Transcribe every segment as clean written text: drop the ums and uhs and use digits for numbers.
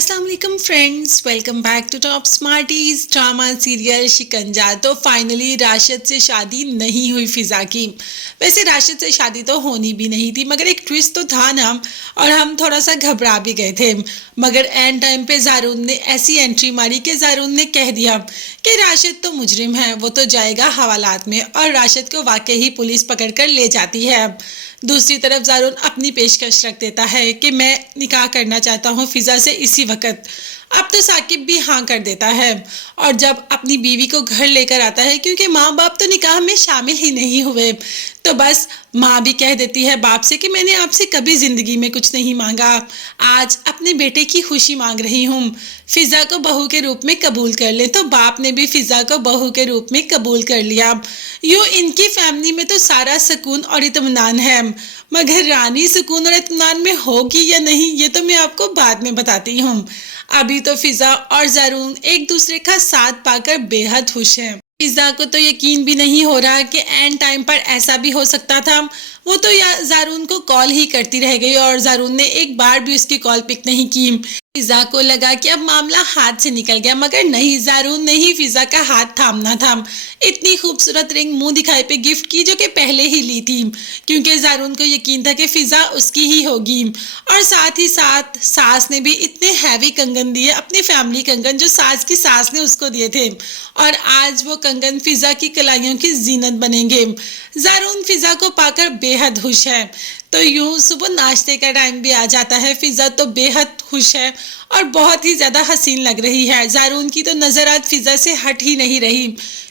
अस्सलाम वालेकुम friends, welcome back to top smarties. Drama serial Shikanja. तो फाइनली राशिद से शादी नहीं हुई फिजा की। वैसे राशिद से शादी तो होनी भी नहीं थी, मगर एक ट्विस्ट तो था ना, और हम थोड़ा सा घबरा भी गए थे। मगर एंड टाइम पे जारून ने ऐसी एंट्री मारी कि जारून ने कह दिया कि राशिद तो मुजरिम है, वो तो जाएगा हवालात में, और राशिद को वाकई ही पुलिस पकड़ कर ले जाती है। दूसरी तरफ जारून अपनी पेशकश रख देता है कि मैं निकाह करना चाहता हूँ फिजा से इसी वक्त। अब तो साकिब भी हाँ कर देता है, और जब अपनी बीवी को घर लेकर आता है, क्योंकि माँ बाप तो निकाह में शामिल ही नहीं हुए, तो बस माँ भी कह देती है बाप से कि मैंने आपसे कभी जिंदगी में कुछ नहीं मांगा, आज अपने बेटे की खुशी मांग रही हूँ, फिजा को बहू के रूप में कबूल कर ले। तो बाप ने भी फिजा को बहू के रूप में कबूल कर लिया। यूँ इनकी फैमिली में तो सारा सुकून और इत्मीनान है, मगर रानी सुकून और इत्मीनान में होगी या नहीं, ये तो मैं आपको बाद में बताती हूँ। अभी तो फिजा और जारून एक दूसरे का साथ पाकर बेहद खुश हैं। फिजा को तो यकीन भी नहीं हो रहा कि एंड टाइम पर ऐसा भी हो सकता था। वो तो जारून को कॉल ही करती रह गई, और जारून ने एक बार भी उसकी कॉल पिक नहीं की। फिजा को लगा कि अब मामला हाथ से निकल गया, मगर नहीं, जारून ने ही फिजा का हाथ थामना था। इतनी खूबसूरत रिंग मुंह दिखाई पे गिफ्ट की, जो कि पहले ही ली थी, क्योंकि जारून को यकीन था कि फिजा उसकी ही होगी। और साथ ही साथ सास ने भी इतने हैवी कंगन दिए, अपनी फैमिली कंगन जो सास की सास ने उसको दिए थे, और आज वो कंगन फिजा की कलाइयों की जीनत बनेंगे। जारून फिजा को पाकर बेहद खुश है। तो यूं सुबह नाश्ते का टाइम भी आ जाता है। फिजा तो बेहद खुश है और बहुत ही ज्यादा हसीन लग रही है। जारून की तो नजर आज फिजा से हट ही नहीं रही।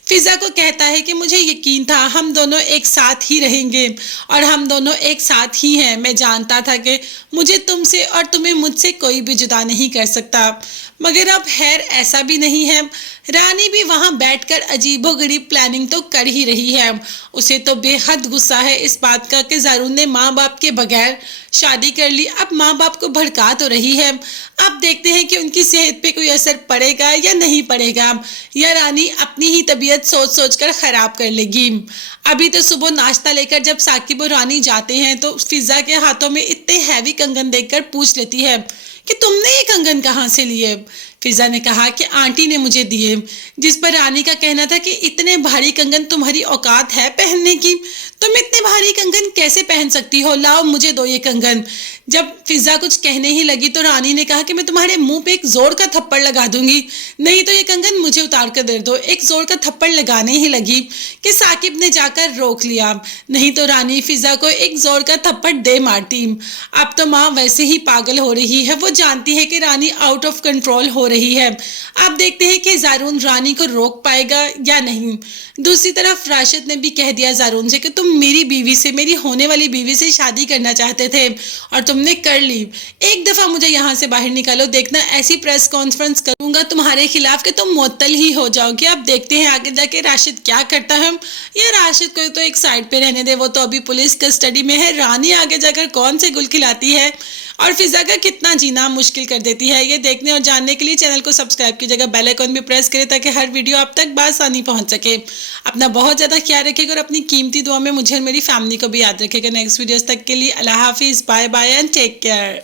फिजा को कहता है कि मुझे यकीन था हम दोनों एक साथ ही रहेंगे, और हम दोनों एक साथ ही हैं। मैं जानता था कि मुझे तुमसे और तुम्हें मुझसे कोई भी जुदा नहीं कर सकता, मगर अब खैर ऐसा भी नहीं है। रानी भी वहां बैठकर अजीबोगरीब प्लानिंग तो कर ही रही है। उसे तो बेहद गुस्सा है इस बात का कि जारून ने माँ बाप के बगैर शादी कर ली। अब माँ बाप को भड़का तो रही है, अब देखते हैं कि उनकी सेहत पे कोई असर पड़ेगा या नहीं पड़ेगा, या रानी अपनी ही तबीयत सोच सोच कर खराब कर लेगी। अभी तो सुबह नाश्ता लेकर जब साकिब और रानी जाते हैं, तो फिजा के हाथों में इतने हैवी कंगन देखकर पूछ लेती है कि तुमने ये कंगन कहाँ से लिए। फिजा ने कहा कि आंटी ने मुझे दिए, जिस पर रानी का कहना था कि इतने भारी कंगन तुम्हारी औकात है पहनने की, तुम इतने भारी कंगन कैसे पहन सकती हो, लाओ मुझे दो ये कंगन। जब फिजा कुछ कहने ही लगी तो रानी ने कहा कि मैं तुम्हारे मुंह पे एक जोर का थप्पड़ लगा दूंगी, नहीं तो ये कंगन मुझे उतार कर दे दो। एक जोर का थप्पड़ लगाने ही लगी कि साकिब ने जाकर रोक लिया, नहीं तो रानी फिजा को एक जोर का थप्पड़ दे मारती। अब तो माँ वैसे ही पागल हो रही है, वो जानती है कि रानी आउट ऑफ कंट्रोल हो रही है। आप देखते हैं कि जारून रानी को रोक पाएगा या नहीं। दूसरी तरफ राशिद ने भी कह दिया जारून से कि तुम मेरी बीवी से, मेरी होने वाली बीवी से शादी करना चाहते थे और तुमने कर ली। एक दफा मुझे यहाँ से बाहर निकालो, देखना ऐसी प्रेस कॉन्फ्रेंस करूंगा तुम्हारे खिलाफ कि तुम मुअत्तल ही हो जाओगे। अब देखते हैं आगे जाके राशिद क्या करता है। या राशिद को तो एक साइड पे रहने दे, वो तो अभी पुलिस कस्टडी में है। रानी आगे जाकर कौन से गुल खिलाती है और फिजा का कितना जीना मुश्किल कर देती है, ये देखने और जानने के लिए चैनल को सब्सक्राइब कीजिएगा, बेल आइकन भी प्रेस करें ताकि हर वीडियो आप तक बासानी पहुंच सके। अपना बहुत ज़्यादा ख्याल रखिएगा और अपनी कीमती दुआ में मुझे और मेरी फैमिली को भी याद रखिएगा। नेक्स्ट वीडियोस तक के लिए अल्लाह हाफिज़, bye bye and take care.